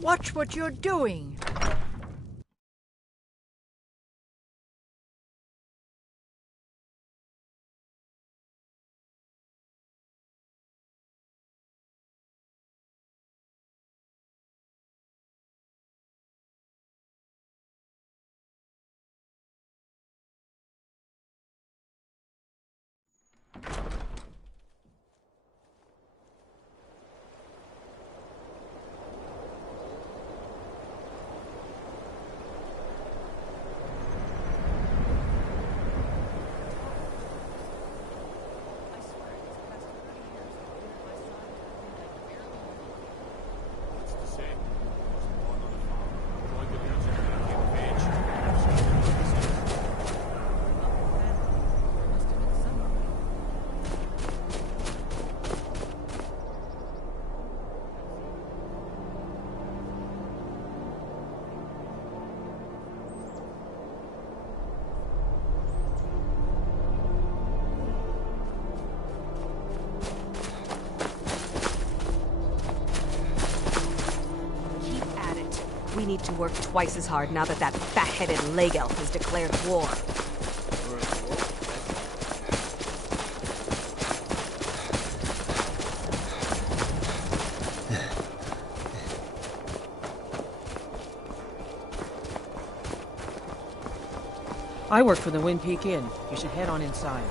Watch what you're doing. We need to work twice as hard now that fat-headed leg elf has declared war. I work for the Wind Peak Inn. You should head on inside.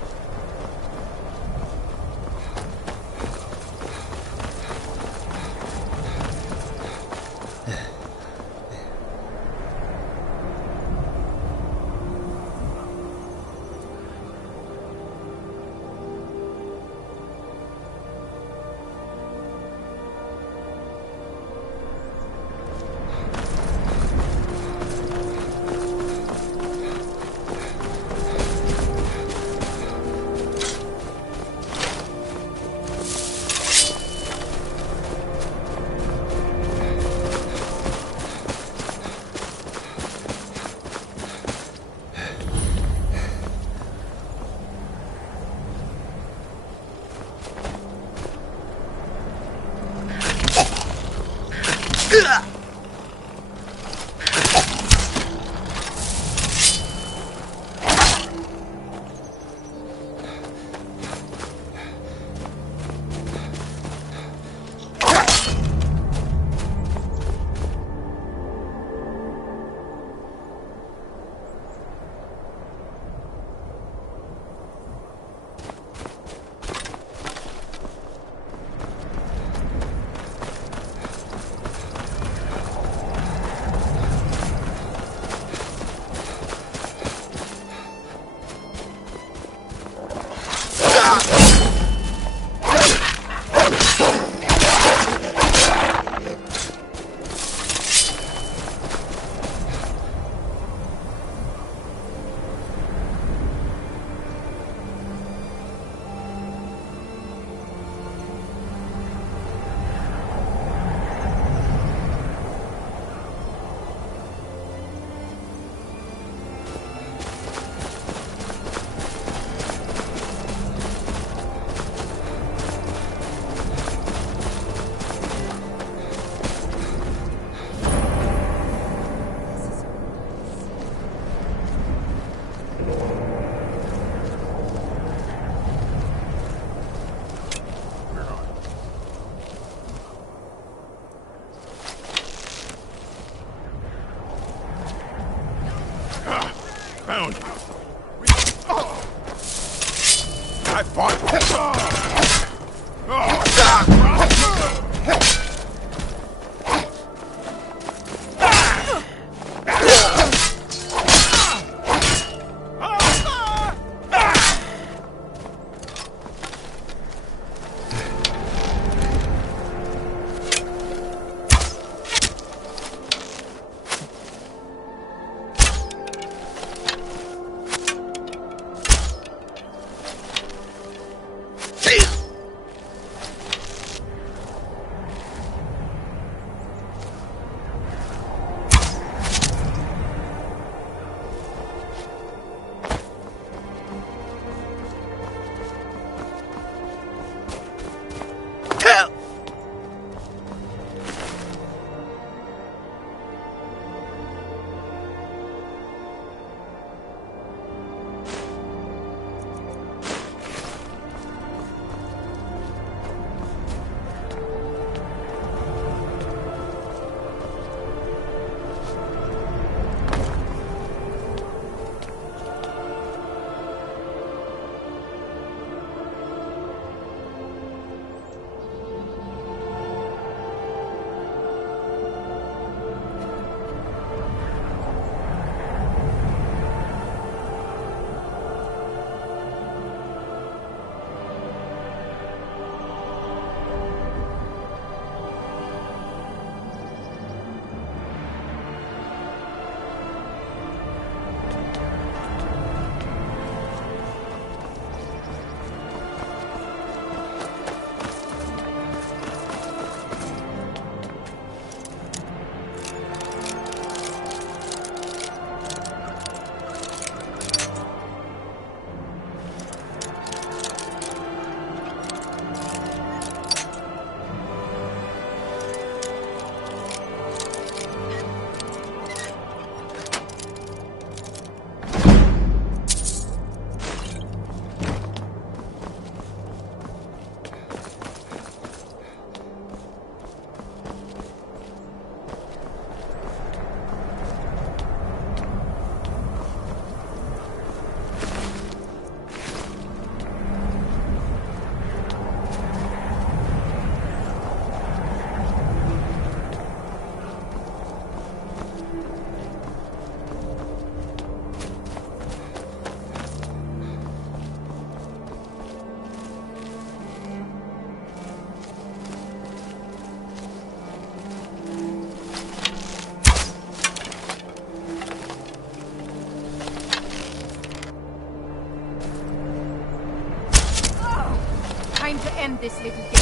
end this little game.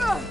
Ugh.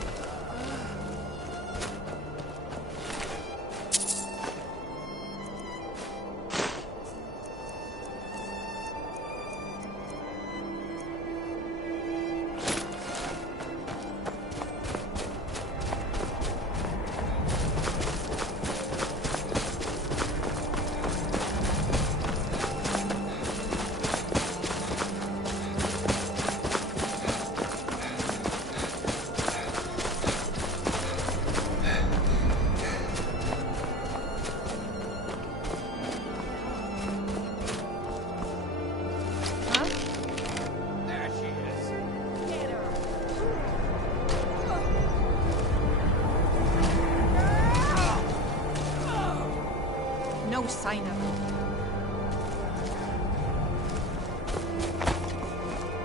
No sign of her.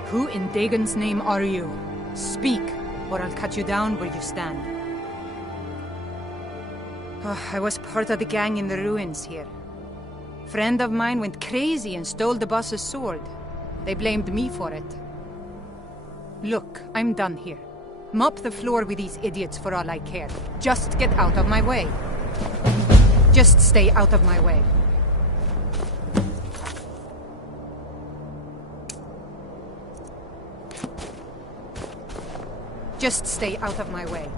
Who in Dagon's name are you? Speak, or I'll cut you down where you stand. Oh, I was part of the gang in the ruins here. Friend of mine went crazy and stole the boss's sword. They blamed me for it. Look, I'm done here. Mop the floor with these idiots for all I care. Just get out of my way. Just stay out of my way. Just stay out of my way.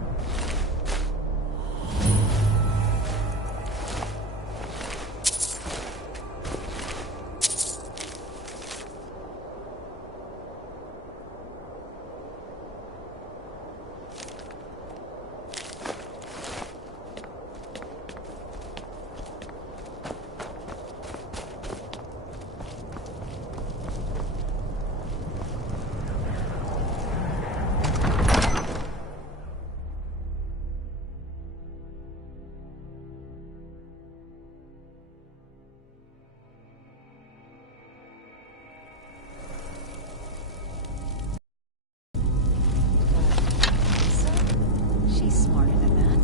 She's smarter than that.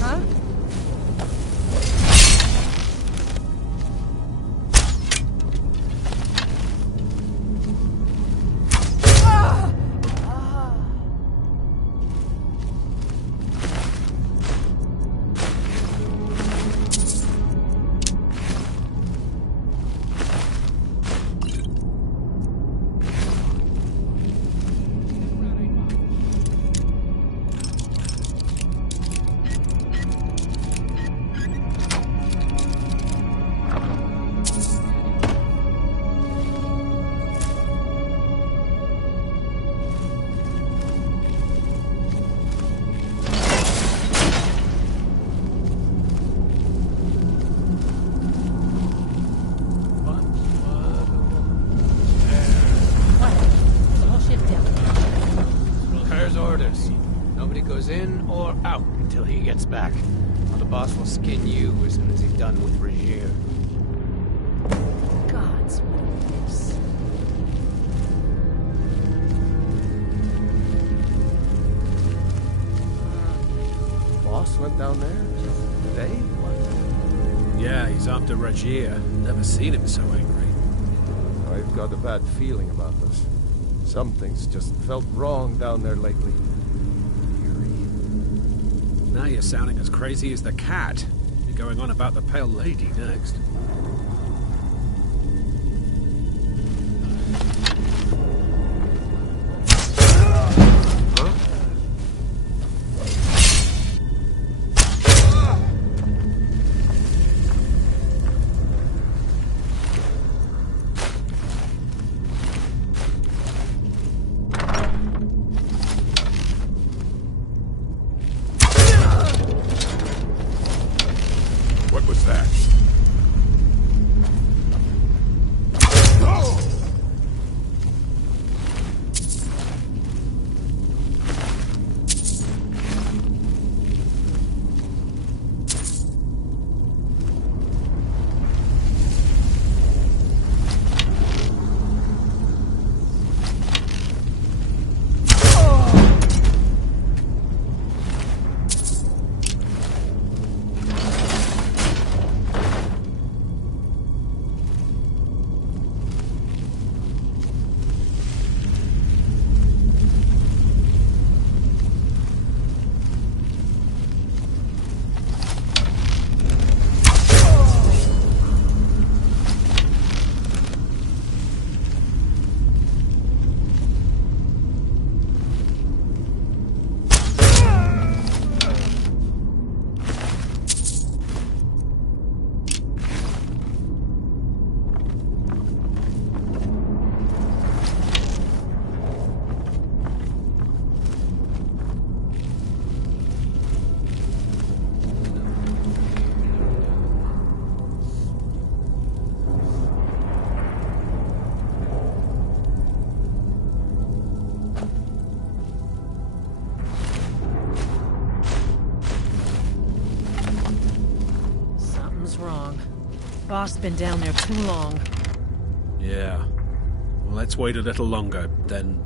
Huh? Nobody goes in or out until he gets back. Or the boss will skin you as soon as he's done with Regier. God's will this. Boss went down there? Today? What? Yeah, he's after Regier. Never seen him so angry. I've got a bad feeling about this. Something's just felt wrong down there lately. Eerie. Now you're sounding as crazy as the cat. You're going on about the Pale Lady next. What was that? Boss been down there too long. Yeah. Well, let's wait a little longer, then...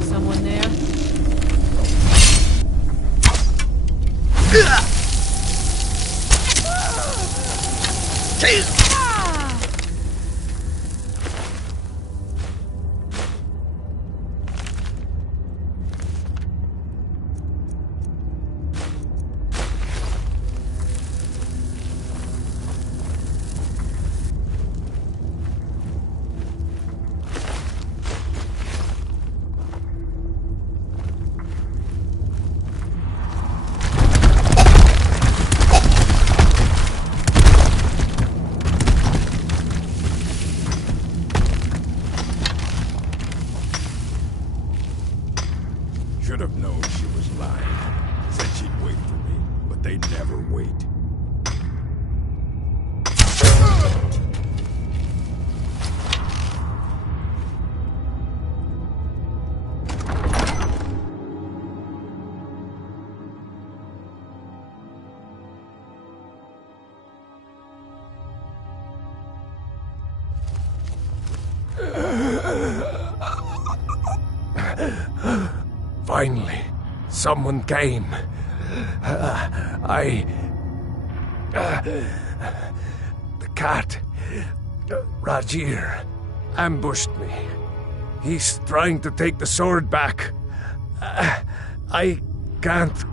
Someone there? Should have known she was lying. Said she'd wait for me, but they never wait. Finally, someone came. The cat, Rajir, ambushed me. He's trying to take the sword back. I can't.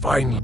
Finally.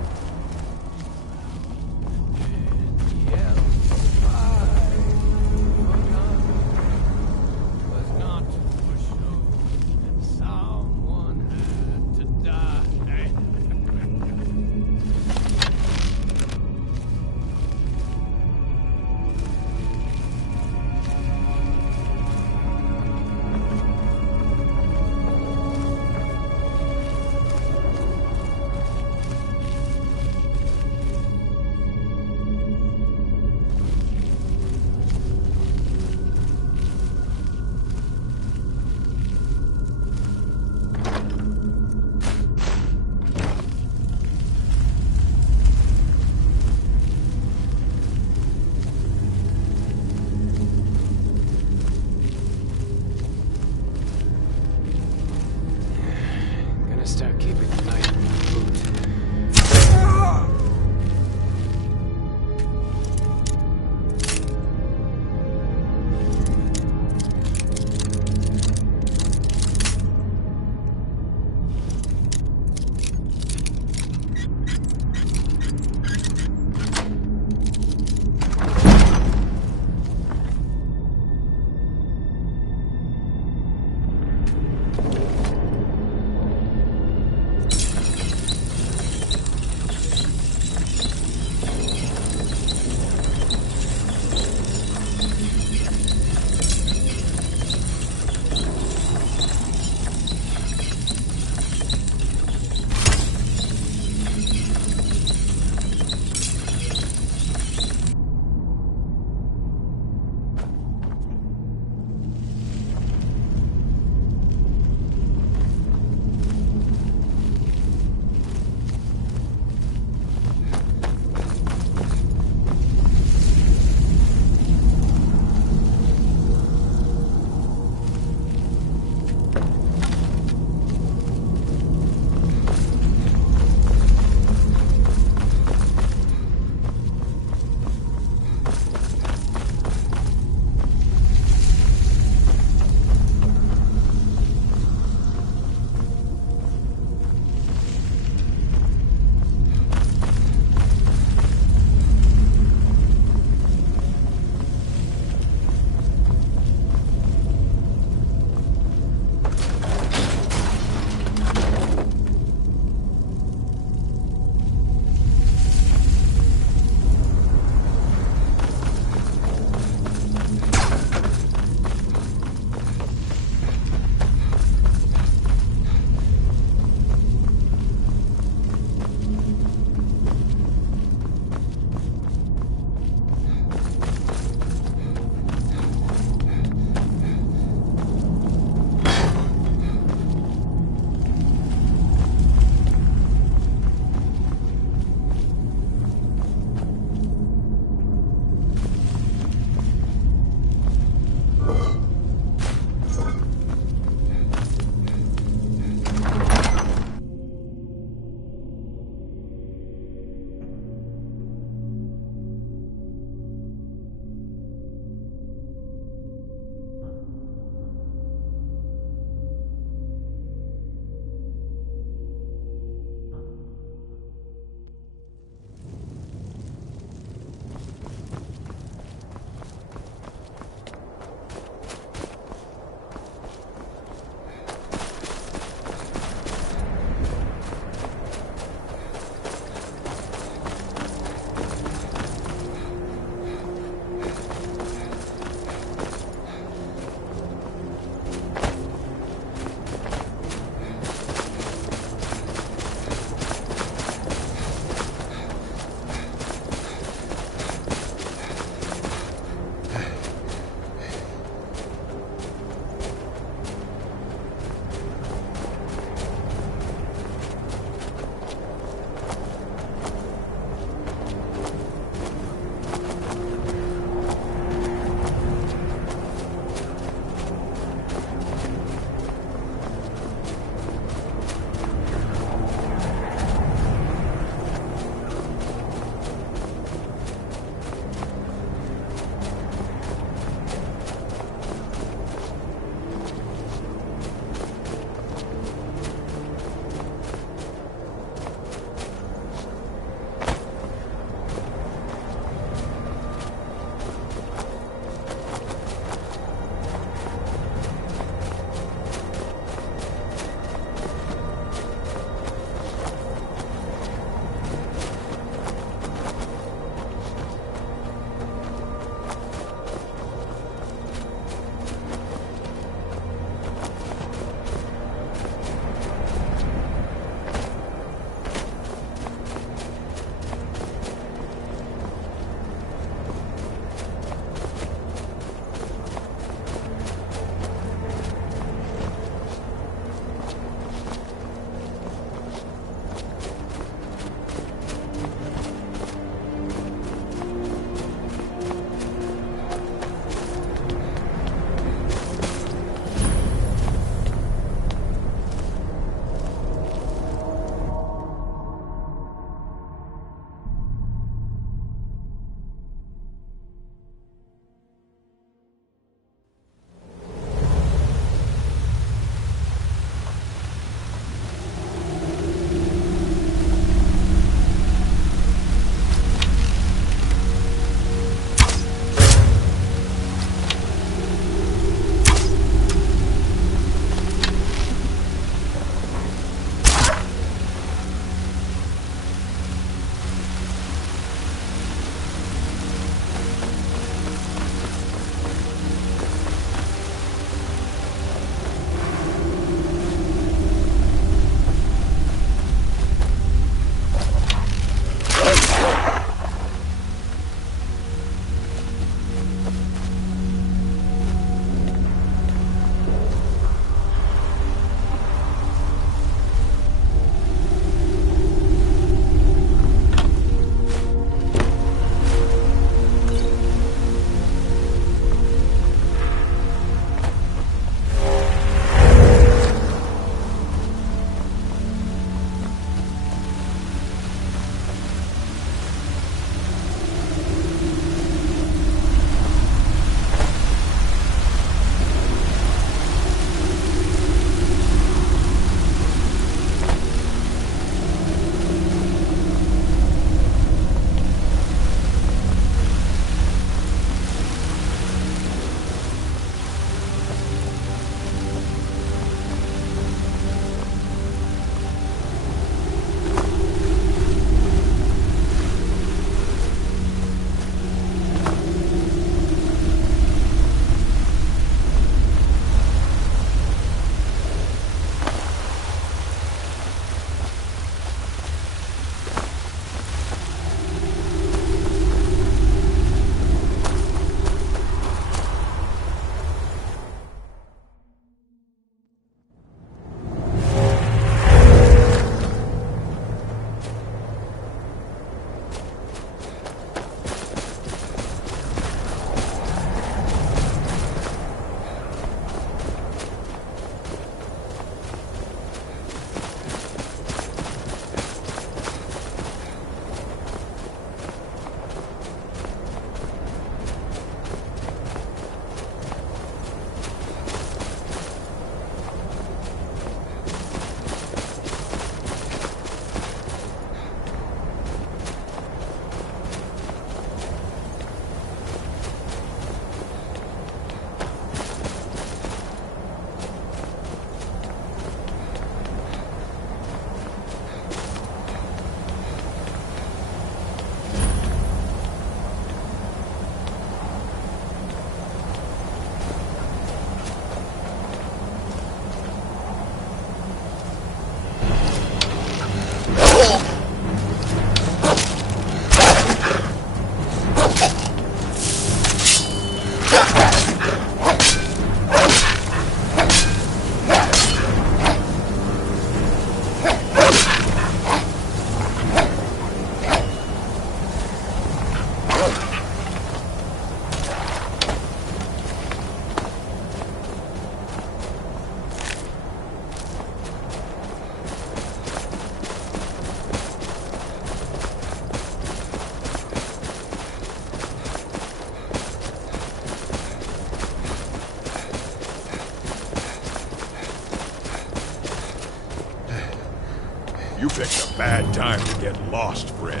You picked a bad time to get lost, friend.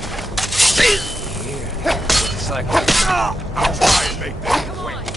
Looks like I'll try and make this quick.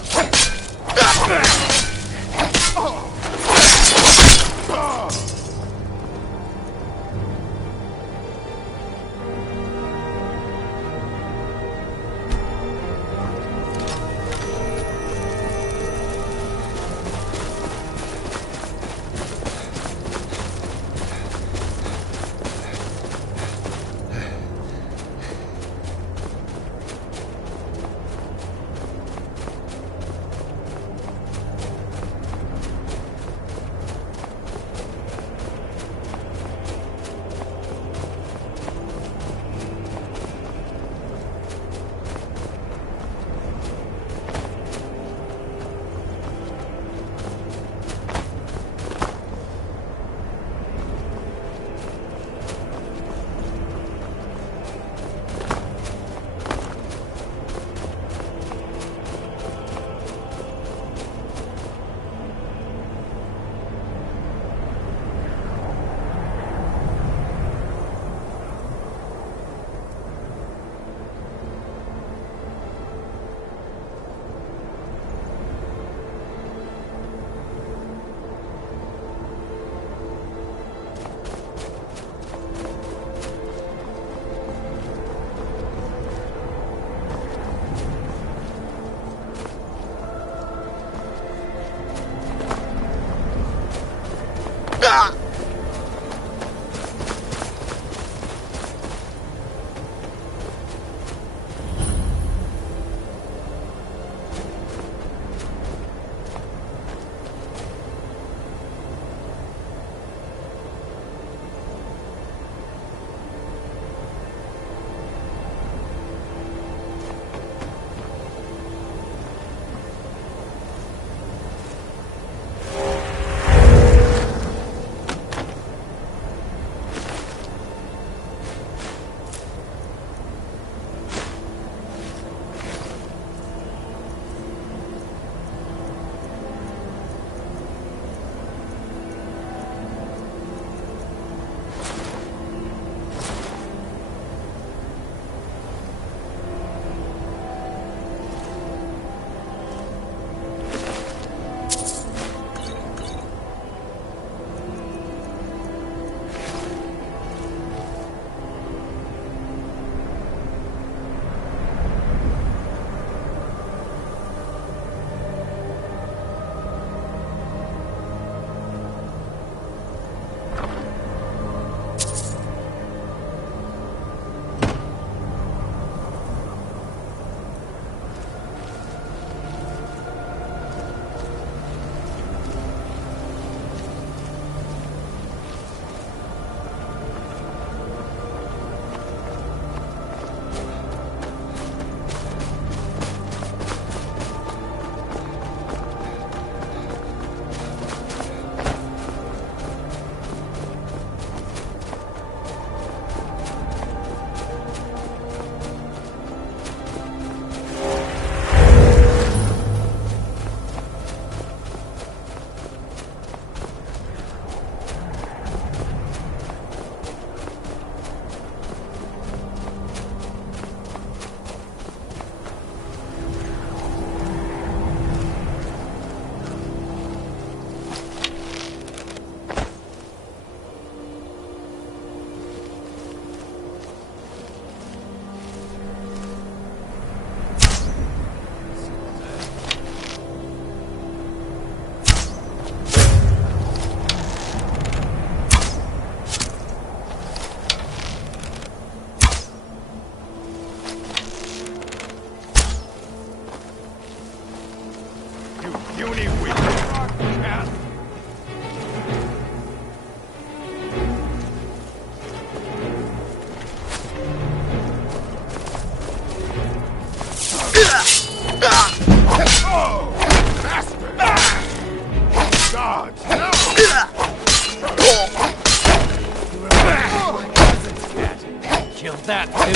that too.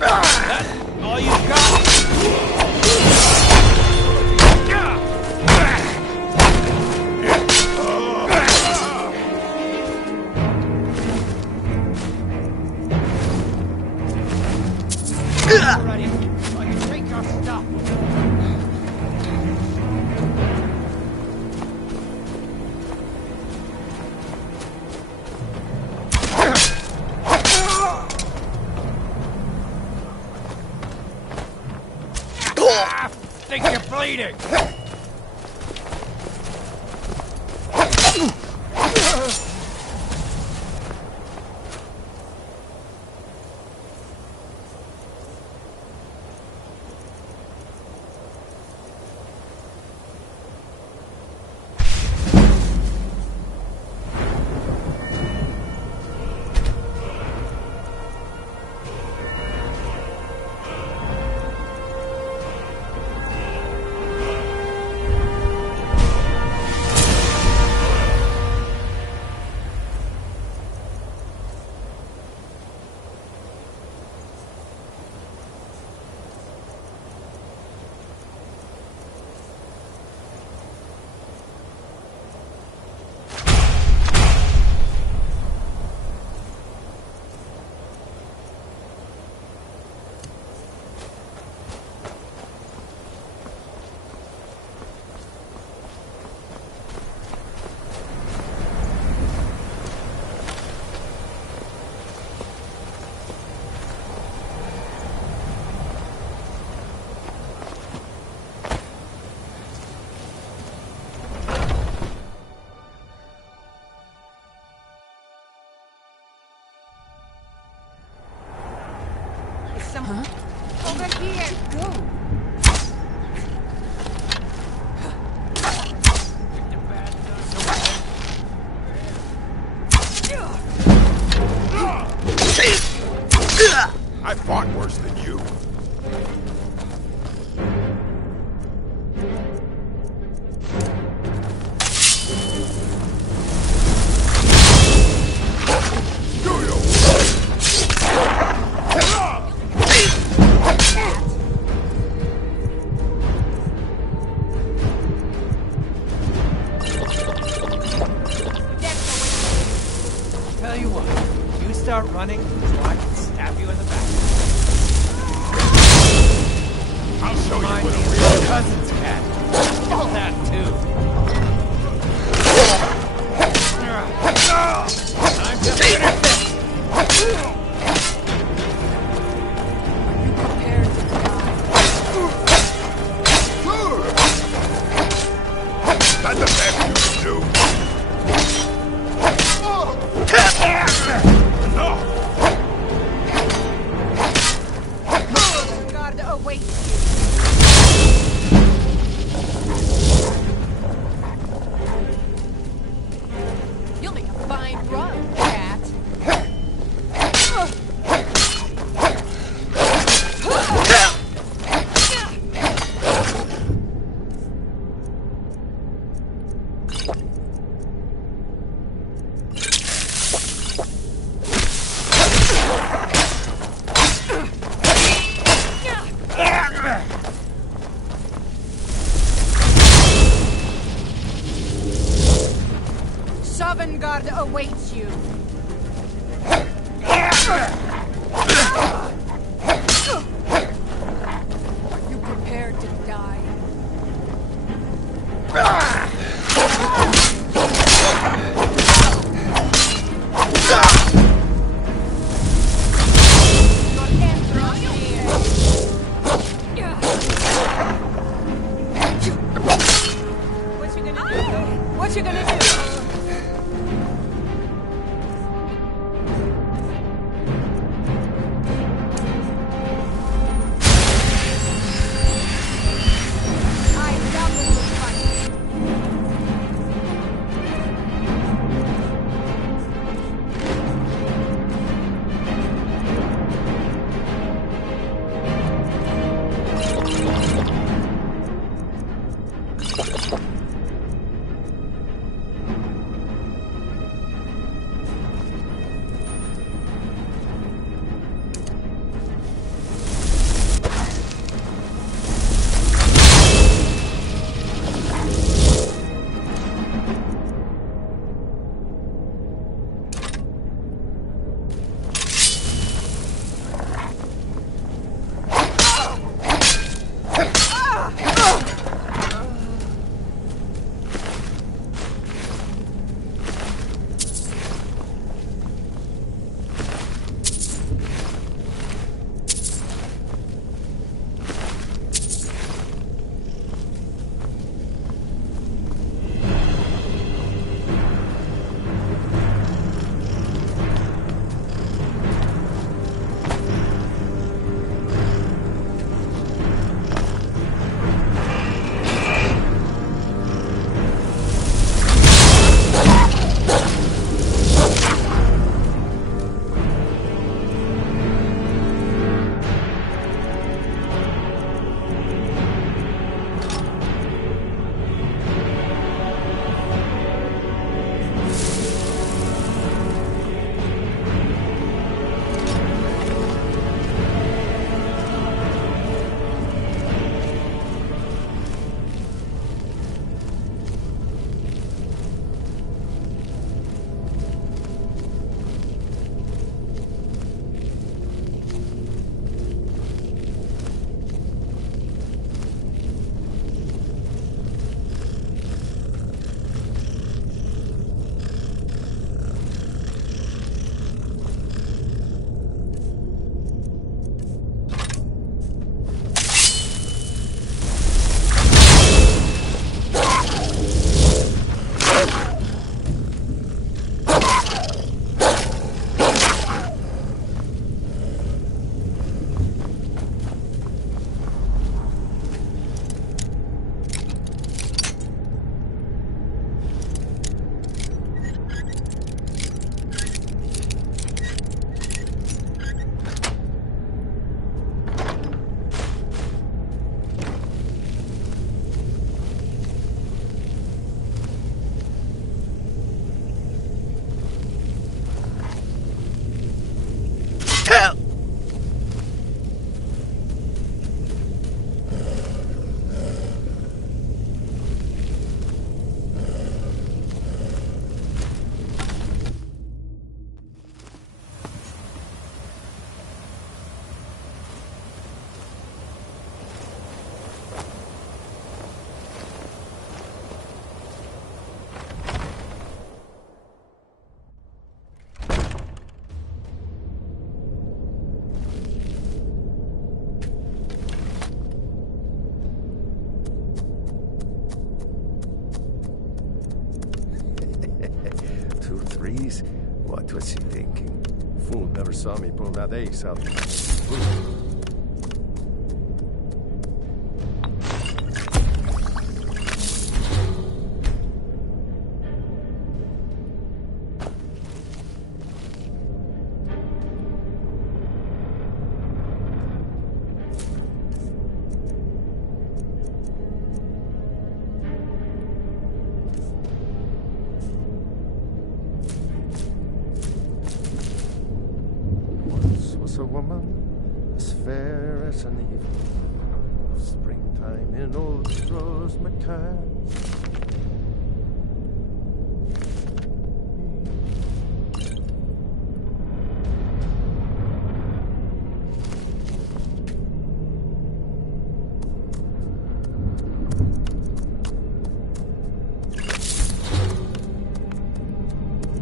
That all you got? bleeding! Over here, go! I fought worse than you. Tell you what, you start running, so I can stab you in the back. I'll show you Mind what me a of real your cousin's cat. Kill that too. Time to finish this. That's the best you can do. Guard awaits you. You'll make a fine run, cat. Sovngarde awaits you. Are you prepared to die? Your end draws near. What you gonna do? What you gonna do? trees? What was he thinking? Fool never saw me pull that ace out. A woman as fair as an evening of springtime in old Rose McCann.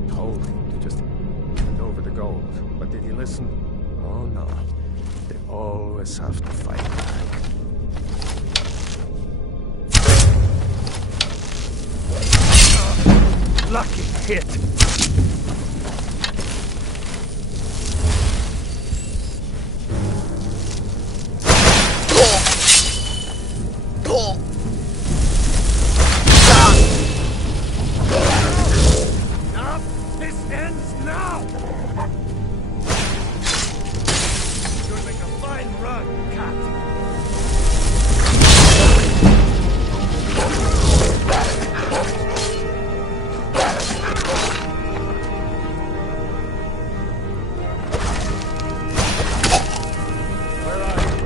Told him to just hand over the gold, but did he listen? Oh no, they always have to fight back. Lucky hit! This ends now! Make a fine run, cat. Where are you?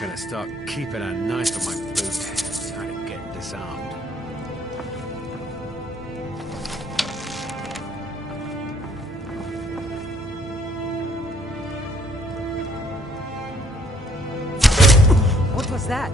Gonna start keeping a knife in my boot. Time to get disarmed. What was that?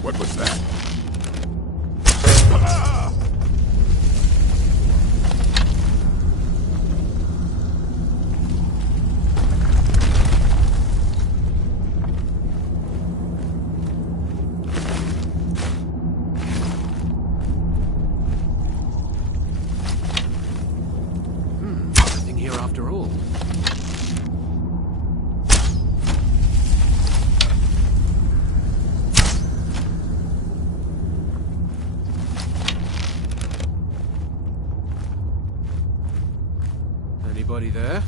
What was that? Nothing here after all. Anybody there?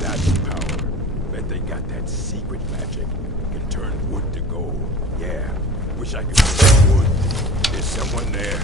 That's power. Bet they got that secret magic. Can turn wood to gold. Yeah. Wish I could turn wood. There's someone there.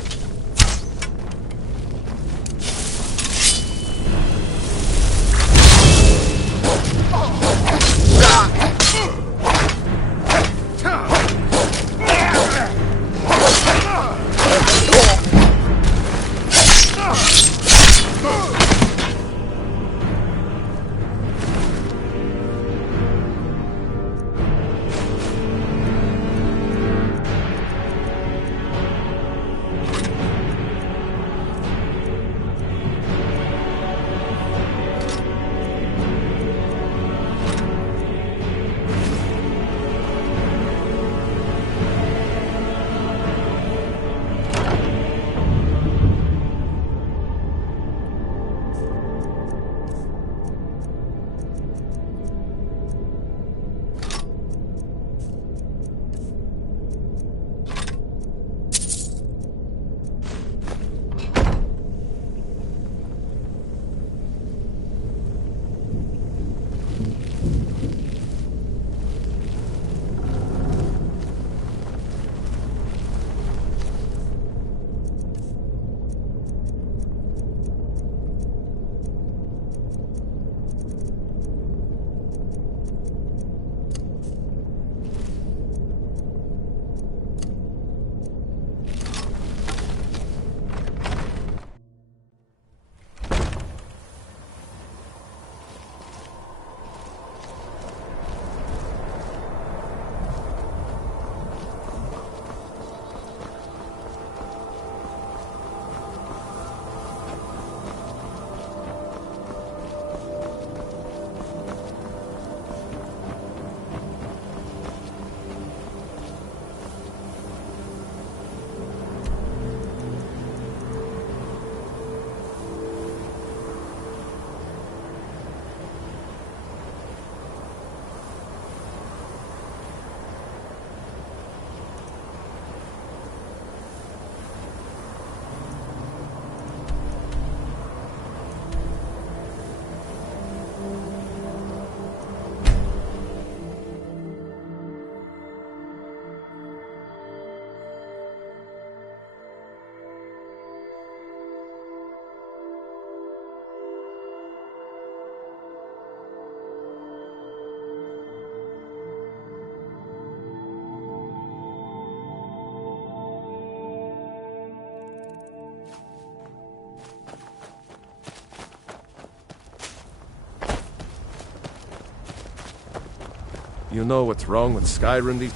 You know what's wrong with Skyrim these...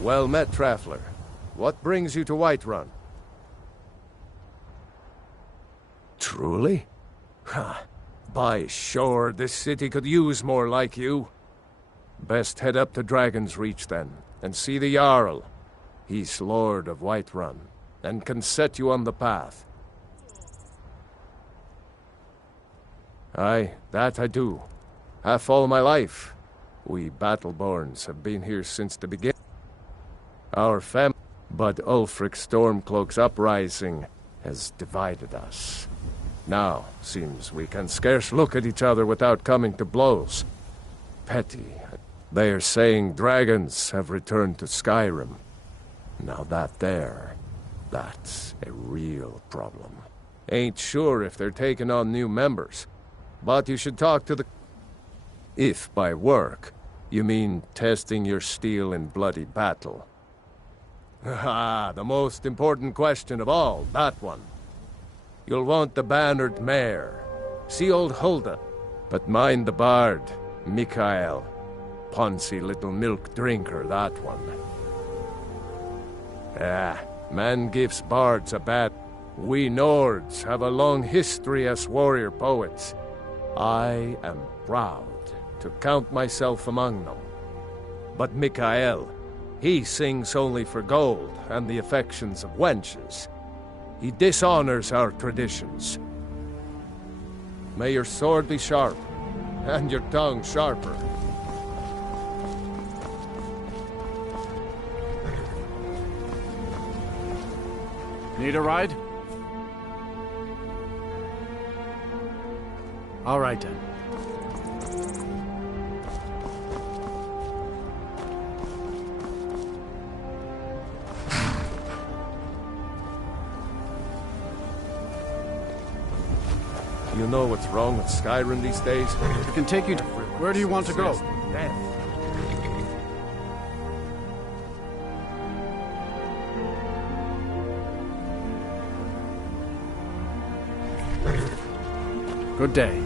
Well met, Traveler. What brings you to Whiterun? Truly? Ha! By sure, this city could use more like you. Best head up to Dragon's Reach then, and see the Jarl. He's Lord of Whiterun, and can set you on the path. Aye, that I do. Half all my life. We Battleborns have been here since the beginning. Our family, but Ulfric Stormcloak's uprising has divided us. Now, seems we can scarce look at each other without coming to blows. Petty. They are saying dragons have returned to Skyrim. Now that's a real problem. Ain't sure if they're taking on new members, but you should talk to the... If by work, you mean testing your steel in bloody battle. Ah, the most important question of all, that one. You'll want the bannered mare. See old Hulda. But mind the bard, Mikael. Poncy little milk drinker, that one. Ah, man gives bards a bad... We Nords have a long history as warrior poets. I am proud to count myself among them. But Mikael, he sings only for gold and the affections of wenches. He dishonors our traditions. May your sword be sharp, and your tongue sharper. Need a ride? All right, then. You know what's wrong with Skyrim these days? I can take you to... Where do you want to go? Death. Good day.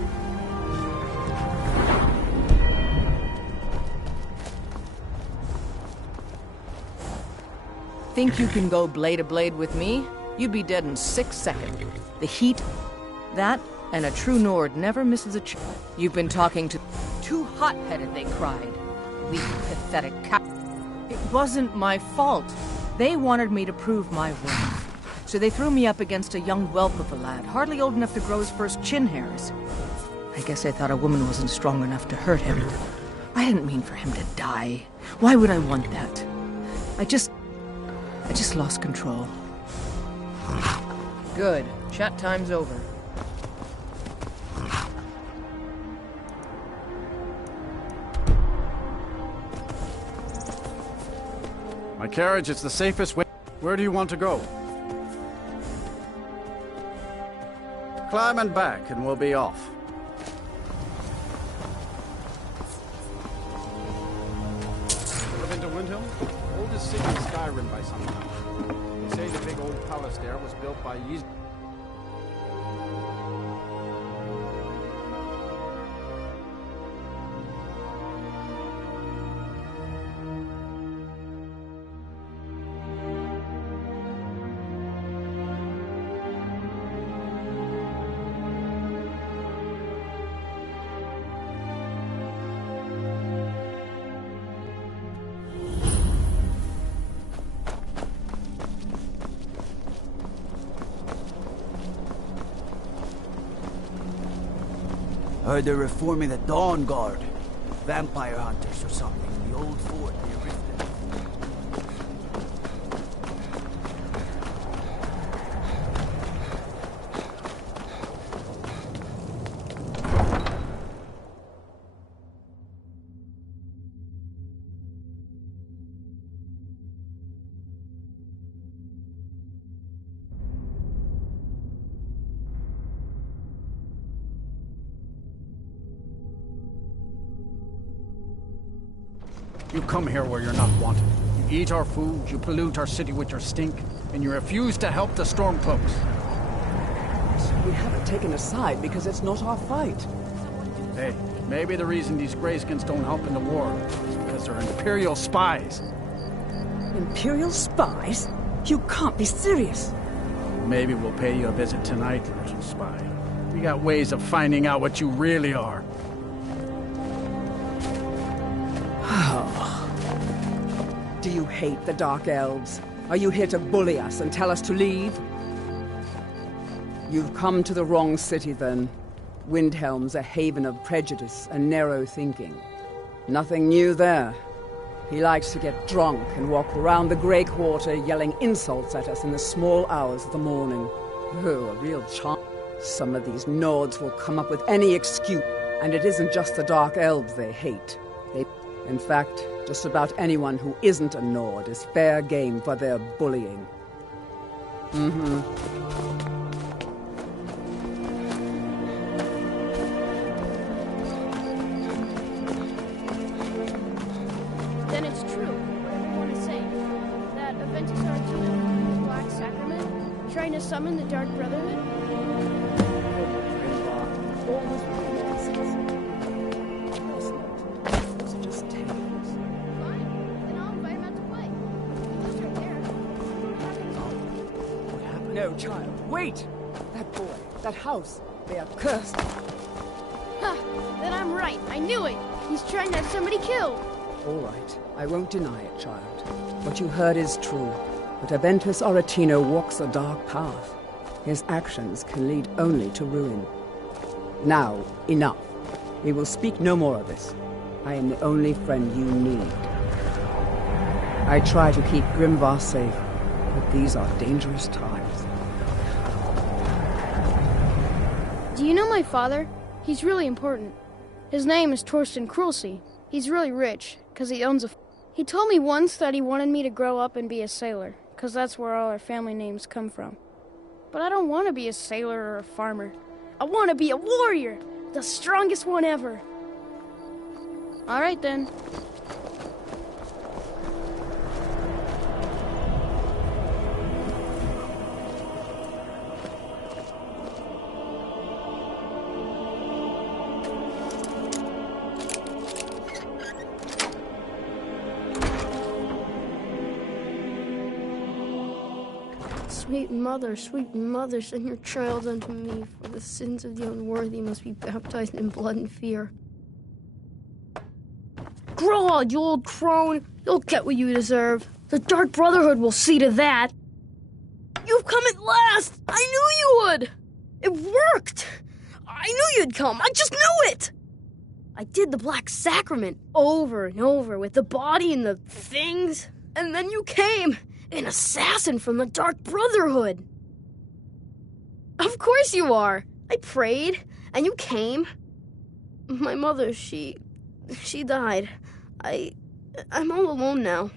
Think you can go blade to blade with me? You'd be dead in 6 seconds. The heat, that, and a true Nord never misses a chance. You've been talking to... Too hot-headed, they cried. Weak, pathetic cow. It wasn't my fault. They wanted me to prove my worth. So they threw me up against a young whelp of a lad, hardly old enough to grow his first chin hairs. I guess I thought a woman wasn't strong enough to hurt him. I didn't mean for him to die. Why would I want that? I just lost control. Good. Chat time's over. My carriage is the safest way. Where do you want to go? Climb and back, and we'll be off. Ever been to Windhelm? Oldest city in Skyrim by some count. They say the big old palace there was built by Ys... Heard they're reforming the Dawn Guard. Vampire hunters or something. The old fort near Riften. You come here where you're not wanted. You eat our food, you pollute our city with your stink, and you refuse to help the Stormcloaks. We haven't taken a side because it's not our fight. Hey, maybe the reason these Greyskins don't help in the war is because they're Imperial spies. Imperial spies? You can't be serious. Maybe we'll pay you a visit tonight, little spy. We got ways of finding out what you really are. hate the Dark Elves? Are you here to bully us and tell us to leave? You've come to the wrong city, then. Windhelm's a haven of prejudice and narrow thinking. Nothing new there. He likes to get drunk and walk around the Grey Quarter yelling insults at us in the small hours of the morning. Oh, a real charm. Some of these Nords will come up with any excuse, and it isn't just the Dark Elves they hate. In fact, just about anyone who isn't a Nord is fair game for their bullying. Then it's true, what everyone is saying. That Aventus Artuna, the Black Sacrament, trying to summon the Dark Brotherhood? No, child, wait! That boy, that house, they are cursed. Ha! Then I'm right. I knew it. He's trying to have somebody killed. All right, I won't deny it, child. What you heard is true. But Aventus Aretino walks a dark path. His actions can lead only to ruin. Now, enough. We will speak no more of this. I am the only friend you need. I try to keep Grimvar safe, but these are dangerous times. Do you know my father? He's really important. His name is Torsten Krulsey. He's really rich, because he owns a... He told me once that he wanted me to grow up and be a sailor, because that's where all our family names come from. But I don't want to be a sailor or a farmer. I want to be a warrior, the strongest one ever. All right, then. Sweet mother, send your child unto me, for the sins of the unworthy must be baptized in blood and fear. Grog, you old crone, you'll get what you deserve. The Dark Brotherhood will see to that. You've come at last! I knew you would! It worked! I knew you'd come, I just knew it! I did the Black Sacrament over and over with the body and the things, and then you came! An assassin from the Dark Brotherhood! Of course you are! I prayed, and you came. My mother, she died. I'm all alone now.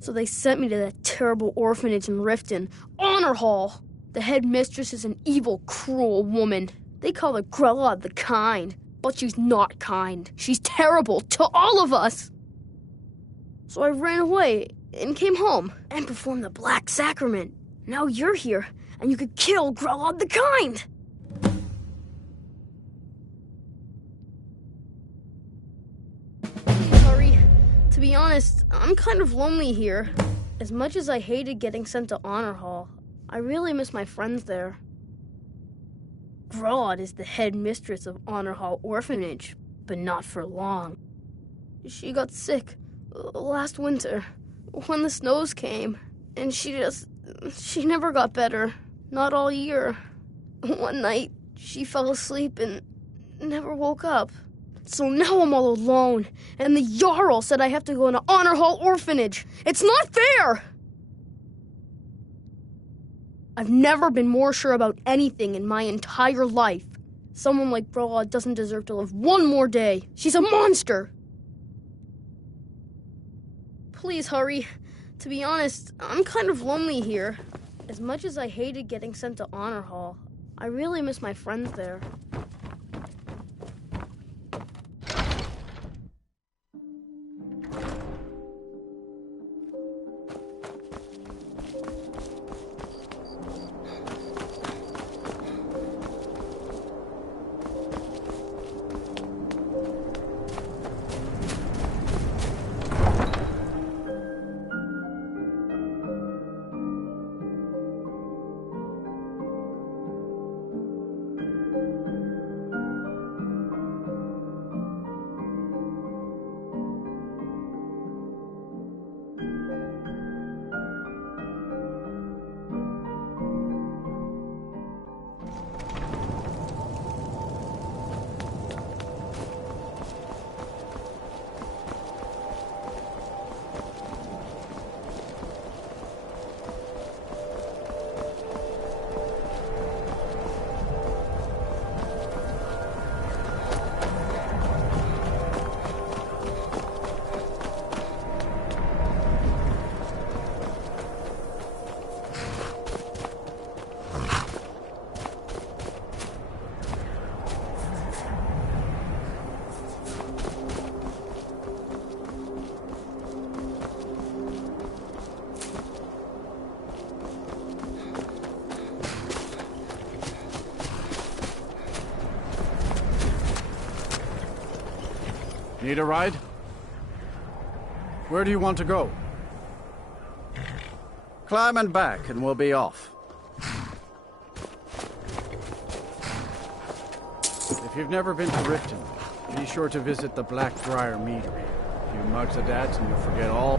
So they sent me to that terrible orphanage in Riften, Honor Hall. The headmistress is an evil, cruel woman. They call her Grella the Kind, but she's not kind. She's terrible to all of us. So I ran away and came home and performed the Black Sacrament. Now you're here, and you could kill Grella the Kind! Please hurry. To be honest, I'm kind of lonely here. As much as I hated getting sent to Honor Hall, I really miss my friends there. Grella is the head mistress of Honor Hall Orphanage, but not for long. She got sick last winter, when the snows came, and she never got better. Not all year. One night, she fell asleep and never woke up. So now I'm all alone, and the Jarl said I have to go into Honor Hall Orphanage. It's not fair! I've never been more sure about anything in my entire life. Someone like Grella doesn't deserve to live one more day. She's a monster! Please hurry. To be honest, I'm kind of lonely here. As much as I hated getting sent to Honor Hall, I really miss my friends there. Need a ride? Where do you want to go? Climb and back, and we'll be off. If you've never been to Riften, be sure to visit the Blackbriar Meadery. A few mugs of that, and you'll forget all.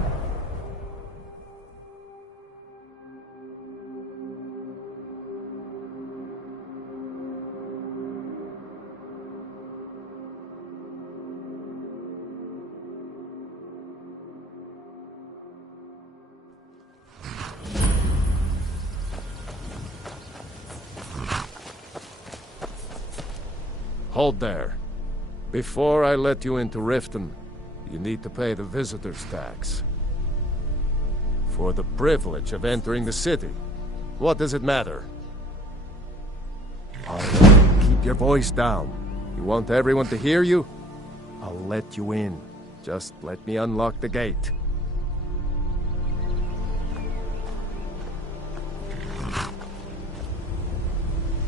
Hold there. Before I let you into Riften, you need to pay the visitor's tax. For the privilege of entering the city. What does it matter? All right, keep your voice down. You want everyone to hear you? I'll let you in. Just let me unlock the gate.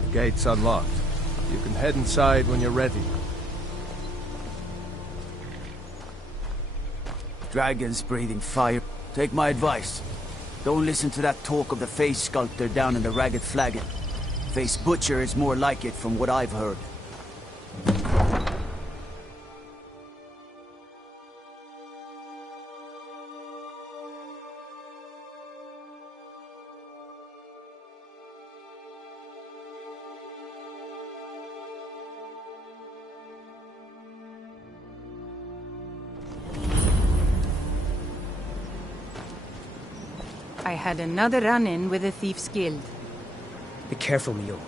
The gate's unlocked. You can head inside when you're ready. Dragons breathing fire. Take my advice. Don't listen to that talk of the face sculptor down in the Ragged Flagon. Face Butcher is more like it from what I've heard. I had another run-in with the Thieves' Guild. Be careful, Mule.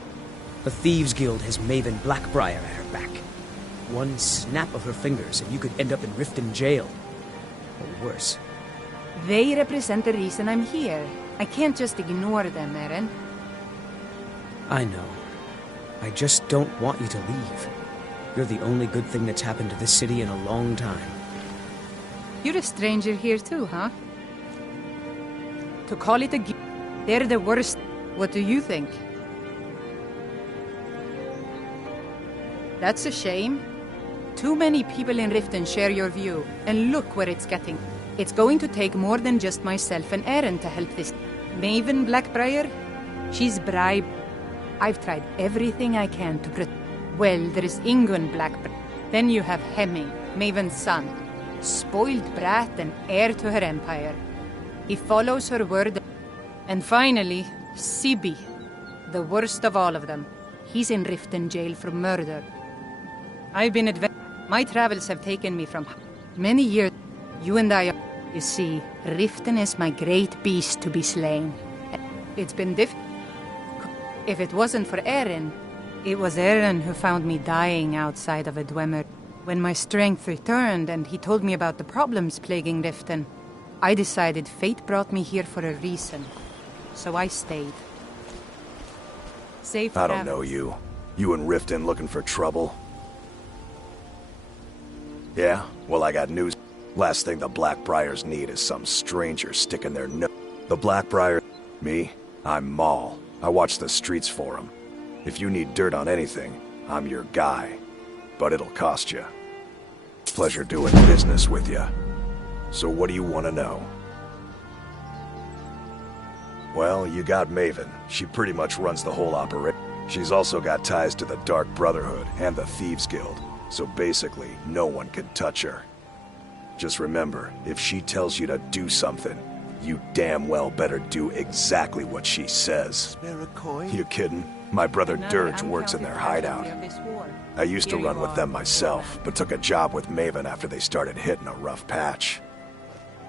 The Thieves' Guild has Maven Blackbriar at her back. One snap of her fingers and you could end up in Riften jail. Or worse. They represent the reason I'm here. I can't just ignore them, Eren. I know. I just don't want you to leave. You're the only good thing that's happened to this city in a long time. You're a stranger here too, huh? To call it a guild, they're the worst. What do you think? That's a shame. Too many people in Riften share your view, and look where it's getting. It's going to take more than just myself and Eren to help this. Maven Blackbriar? She's bribed. I've tried everything I can to Well, there is Ingun Blackbriar. Then you have Hemming, Maven's son. Spoiled brat and heir to her empire. He follows her word. And finally, Sibi, the worst of all of them. He's in Riften jail for murder. I've been My travels have taken me from many years. You and I, you see, Riften is my great beast to be slain. It's been If it wasn't for Eren, it was Eren who found me dying outside of a Dwemer. When my strength returned and he told me about the problems plaguing Riften, I decided fate brought me here for a reason. So I stayed. Safe I don't travels. know you. You in Riften looking for trouble? Yeah? Well, I got news. Last thing the Blackbriars need is some stranger sticking their nose. The Blackbriar... Me? I'm Maul. I watch the streets for them. If you need dirt on anything, I'm your guy. But it'll cost you. Pleasure doing business with you. So what do you want to know? Well, you got Maven. She pretty much runs the whole operation. She's also got ties to the Dark Brotherhood and the Thieves Guild. So basically, no one can touch her. Just remember, if she tells you to do something, you damn well better do exactly what she says. Spare a coin? You kidding? My brother Dirge works in their hideout. I used to run with them myself, but took a job with Maven after they started hitting a rough patch.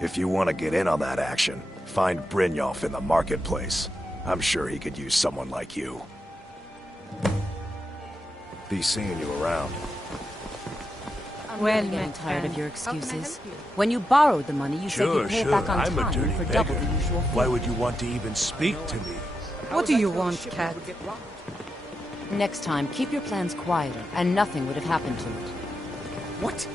If you want to get in on that action, find Brynjolf in the marketplace. I'm sure he could use someone like you. Be seeing you around. Well, getting tired of your excuses. When you borrowed the money, you said you'd pay it back on I'm a time dirty for beggar. double the usual fee. Why would you want to even speak to me? What do you want, Cat? Next time, keep your plans quieter, and nothing would have happened to it. What?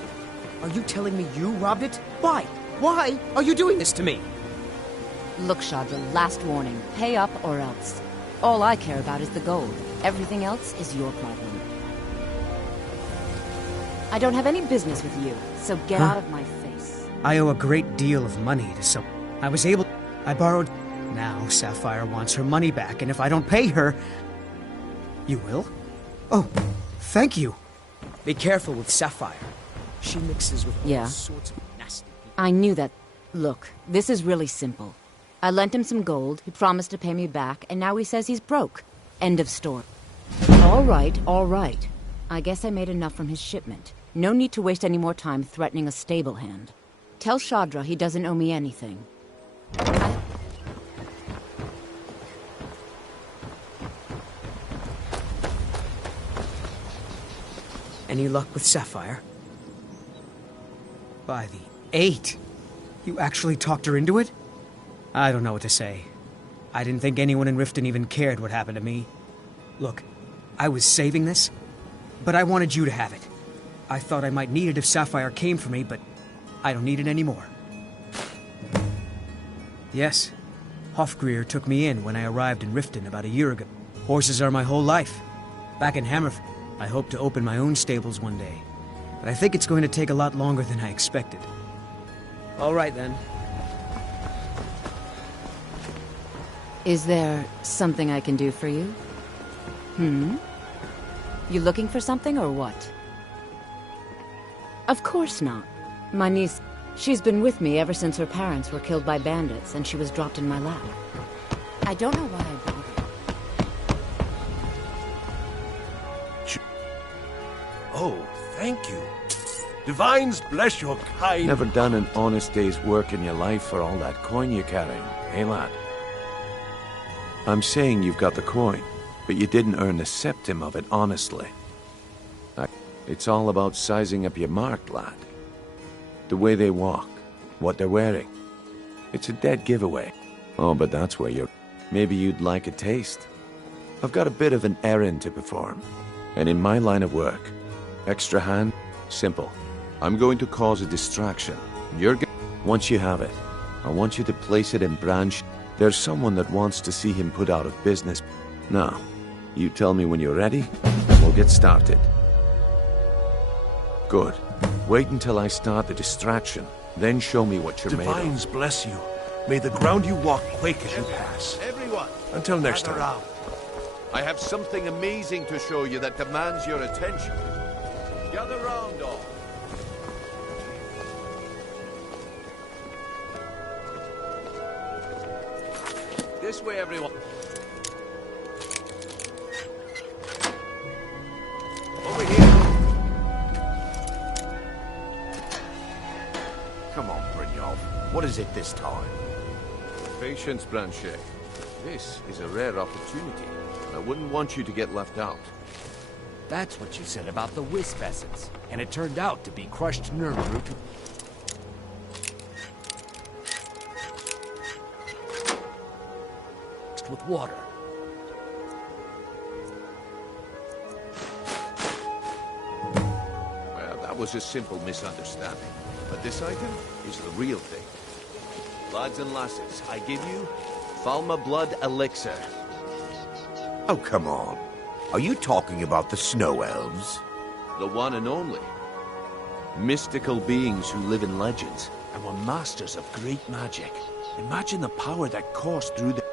Are you telling me you robbed it? Why? Why are you doing this to me? Look, Shadra, last warning. Pay up or else. All I care about is the gold. Everything else is your problem. I don't have any business with you, so get out of my face. I owe a great deal of money to some... I borrowed... Now Sapphire wants her money back, and if I don't pay her... You will? Oh, thank you. Be careful with Sapphire. She mixes with all sorts of nasty... I knew that. Look, this is really simple. I lent him some gold, he promised to pay me back, and now he says he's broke. End of story. All right, all right. I guess I made enough from his shipment. No need to waste any more time threatening a stable hand. Tell Shadra he doesn't owe me anything. Any luck with Sapphire? By the 8! You actually talked her into it? I don't know what to say. I didn't think anyone in Riften even cared what happened to me. Look, I was saving this, but I wanted you to have it. I thought I might need it if Sapphire came for me, but I don't need it anymore. Yes, Hofgrir took me in when I arrived in Riften about a year ago. Horses are my whole life. Back in Hammerfell, I hope to open my own stables one day, but I think it's going to take a lot longer than I expected. All right, then. Is there something I can do for you? You looking for something or what? Of course not. My niece, she's been with me ever since her parents were killed by bandits and she was dropped in my lap. I don't know why I bothered. Oh, thank you. Divines bless your kind... Never done an honest day's work in your life for all that coin you're carrying, eh, lad? I'm saying you've got the coin, but you didn't earn a septim of it honestly. It's all about sizing up your mark, lad. The way they walk, what they're wearing. It's a dead giveaway. Oh, but that's where you're... Maybe you'd like a taste. I've got a bit of an errand to perform, and in my line of work, extra hand, simple. I'm going to cause a distraction. Once you have it, I want you to place it in branch. There's someone that wants to see him put out of business. Now, you tell me when you're ready, and we'll get started. Good. Wait until I start the distraction, then show me what you're made of. Divines bless you. May the ground you walk quake as you pass. Everyone! Until next time. Around. I have something amazing to show you that demands your attention. Gather round, all. This way, everyone. Over here. Come on, Brynjolf. What is it this time? Patience, Blanchet. This is a rare opportunity. I wouldn't want you to get left out. That's what you said about the wisp essence, and it turned out to be crushed nerve root. Mixed with water. Well, that was a simple misunderstanding. But this item is the real thing. Lads and lasses, I give you Falma Blood Elixir. Oh, come on. Are you talking about the Snow Elves? The one and only. Mystical beings who live in legends and were masters of great magic. Imagine the power that coursed through the...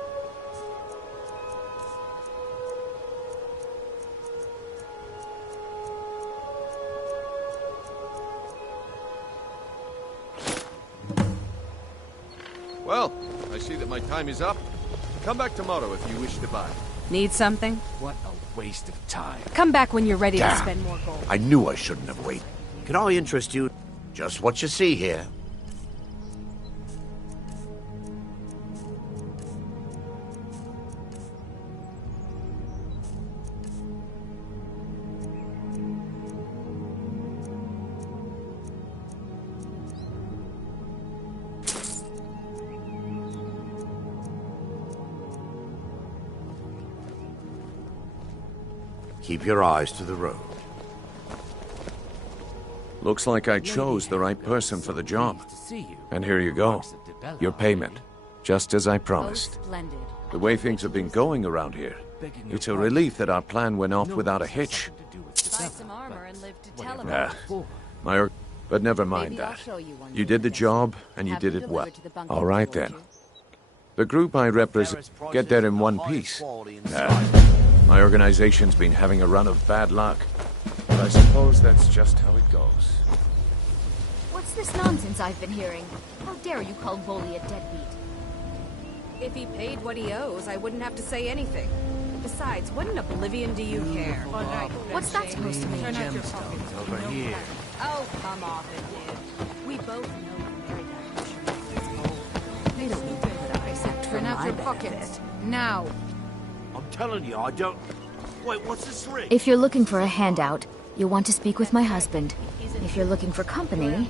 Well, I see that my time is up. Come back tomorrow if you wish to buy. Need something? What a waste of time. Come back when you're ready to Damn. spend more gold. I knew I shouldn't have waited. Can I interest you? Just what you see here. Keep your eyes to the road. Looks like I chose the right person for the job. And here you go. Your payment. Just as I promised. Splendid. The way things have been going around here, it's a relief that our plan went off without a hitch. some armor and live to tell about Yeah. it. But never mind Maybe I'll that. show you one You day did the next job, week. and you Have did them it well. delivered to the bunker All right if you then. want The group I represent get there in one piece. My organization's been having a run of bad luck. But I suppose that's just how it goes. What's this nonsense I've been hearing? How dare you call Bully a deadbeat? If he paid what he owes, I wouldn't have to say anything. Besides, what in oblivion do you care? What's that supposed to mean? Over here. Oh, come off it, kid. We both know you married that They don't need to put up except for Turn out my your benefit. pockets. Now. I'm telling you, I don't... Wait, what's this ring? If you're looking for a handout, you'll want to speak with my husband. If you're looking for company,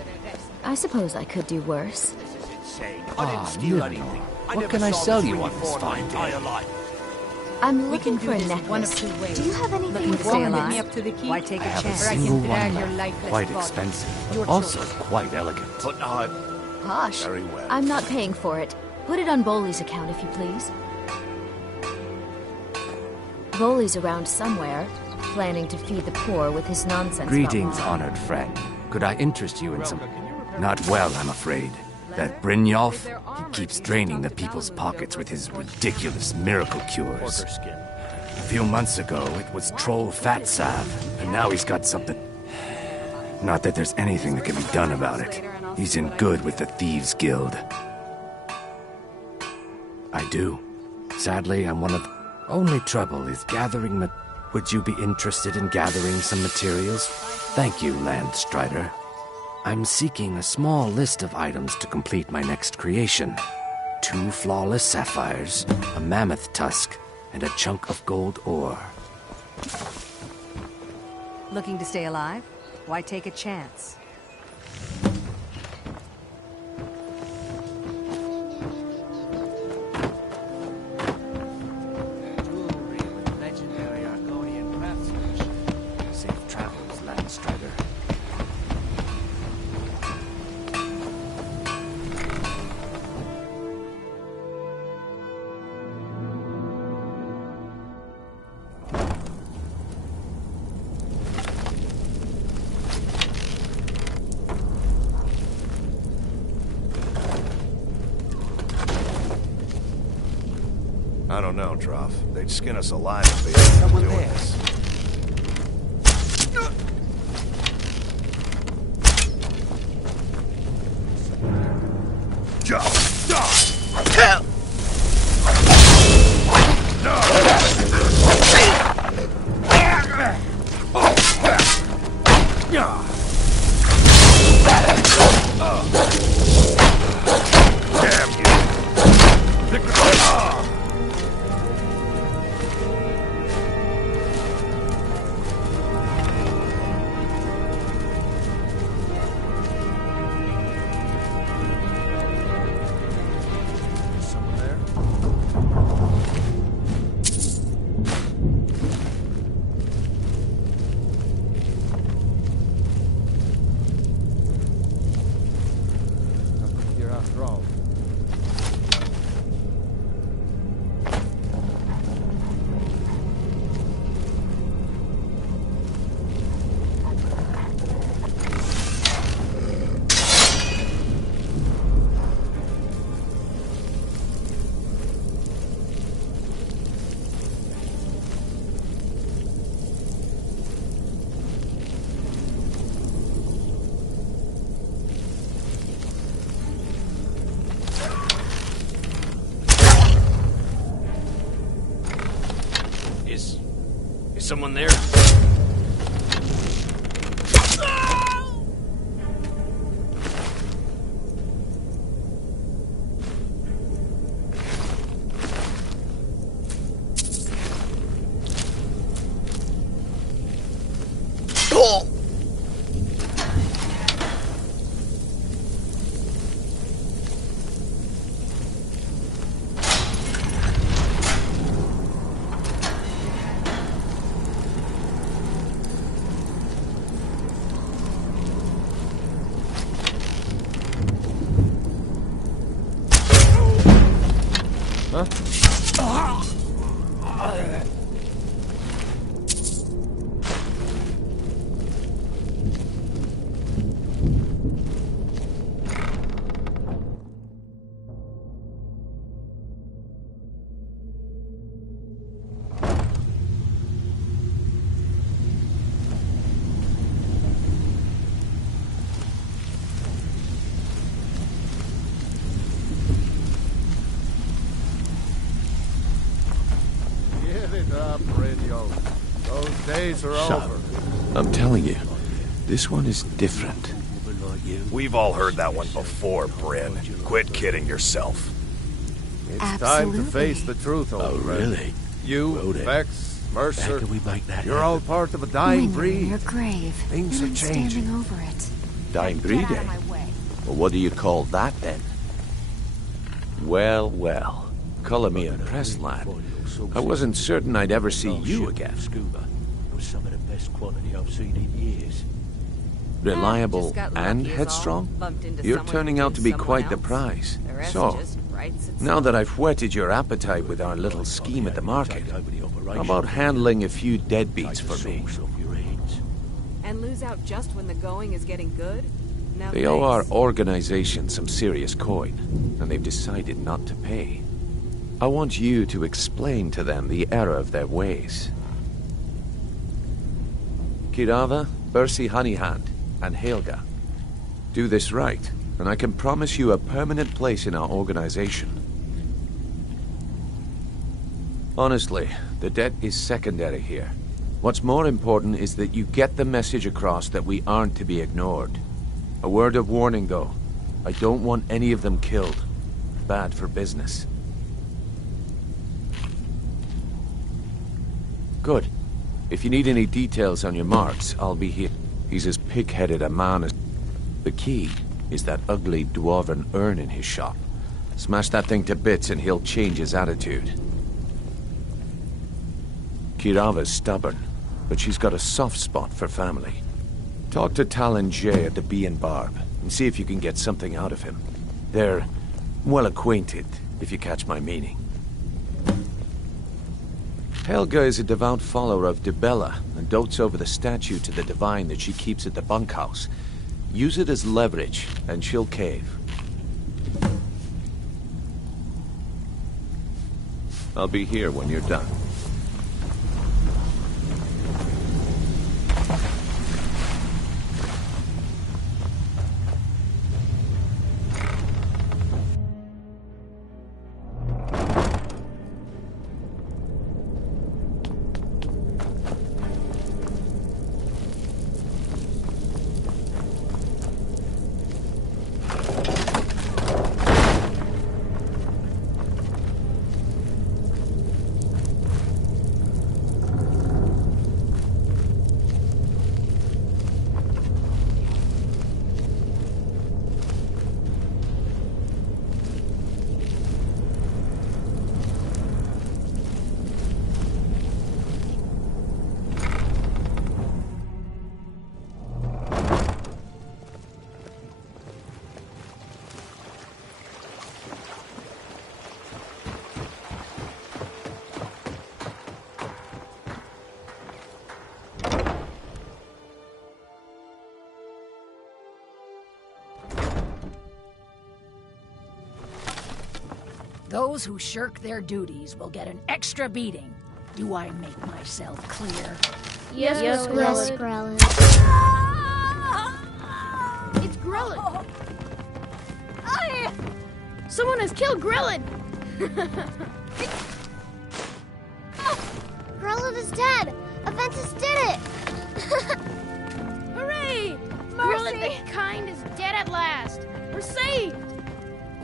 I suppose I could do worse. Insane. I didn't steal anything. What can I sell you on this fine day? I'm looking for a One of necklace. two ways. Do you have anything Looking with to stay get me alive? up to the key? Why take a or chance? I can Single drag one your left. lifeless Quite body. expensive. Your Also choice. quite elegant. But no, Hush. very well. I'm not paying for it. Put it on Boley's account if you please. Boley's around somewhere, planning to feed the poor with his nonsense. Greetings, about wine. honored friend. Could I interest you in some... Not well, I'm afraid. That Brynjolf, he keeps draining the people's pockets with his ridiculous miracle cures. A few months ago, it was troll fat salve, and now he's got something... Not that there's anything that can be done about it. He's in good with the Thieves' Guild. I do. Sadly, I'm one of... Only trouble is gathering Would you be interested in gathering some materials? Thank you, Landstrider. I'm seeking a small list of items to complete my next creation. 2 flawless sapphires, a mammoth tusk, and a chunk of gold ore. Looking to stay alive? Why take a chance? Jewelry with legendary Argonian craftsmanship. Safe travels, Landstrider. I don't know, Droff. They'd skin us alive if they had been doing this. Just die! Hell! Damn you! Someone there? Here after all. Is someone there? Huh? ago. Those days are over. I'm telling you, this one is different. We've all heard that one before, Bryn. Quit kidding yourself. It's time to face the truth, old friend. Really? You, Vex, Mercer, How can we make that you're all happen? part of a dying When you're in breed. your grave, Things and are I'm changing. standing over it. Dying breed, eh? Well, what do you call that, then? Well, well. Colour me impressed, lad. I wasn't certain I'd ever see you again. Some of the best quality I've seen in years. Reliable Just got and lucky is all. headstrong? Bumped into You're someone turning who out to knew be someone quite the else. prize. The rest So, just writes itself. now that I've whetted your appetite with our little scheme at the market, how about handling a few deadbeats for me? And lose out just when the going is getting good? No They owe our thanks. organization some serious coin, and they've decided not to pay. I want you to explain to them the error of their ways. Kirava, Bersi Honeyhand, and Helga. Do this right, and I can promise you a permanent place in our organization. Honestly, the debt is secondary here. What's more important is that you get the message across that we aren't to be ignored. A word of warning, though. I don't want any of them killed. Bad for business. Good. If you need any details on your marks, I'll be here. He's as pig-headed a man as... The key is that ugly dwarven urn in his shop. Smash that thing to bits and he'll change his attitude. Kirava's stubborn, but she's got a soft spot for family. Talk to Talon Jay at the Bee and Barb, and see if you can get something out of him. They're well acquainted, if you catch my meaning. Helga is a devout follower of Dibella, and dotes over the statue to the divine that she keeps at the bunkhouse. Use it as leverage, and she'll cave. I'll be here when you're done. Those who shirk their duties will get an extra beating. Do I make myself clear? Yes, Grelin. Yes, Grelin. It's Grelin. Someone has killed Grelin. Grelin is dead! Aventus did it! Hooray! Grelin the Kind is dead at last. We're saved.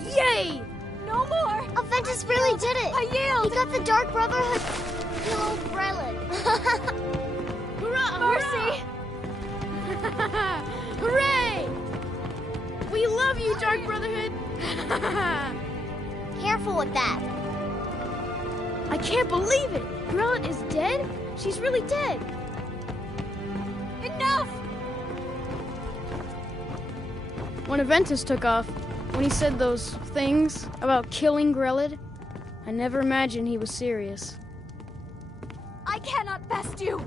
Yay! No more! Aventus really did it! I yield! He got the Dark Brotherhood to kill old Grelin. Hurrah! Mercy! Hooray! We love you, Dark Brotherhood. Careful with that. I can't believe it! Grelin is dead? She's really dead. Enough! When Aventus took off, when he said those things about killing Grelin, I never imagined he was serious. I cannot best you!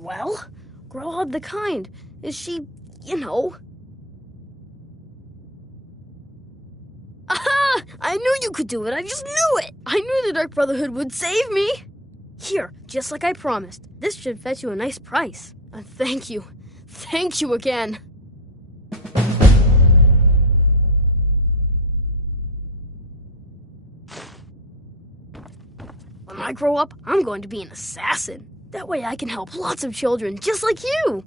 Well, Growhub the Kind. Is she, you know... Aha! I knew you could do it. I just knew it. I knew the Dark Brotherhood would save me. Here, just like I promised. This should fetch you a nice price. And thank you. Thank you again. When I grow up, I'm going to be an assassin. That way I can help lots of children just like you.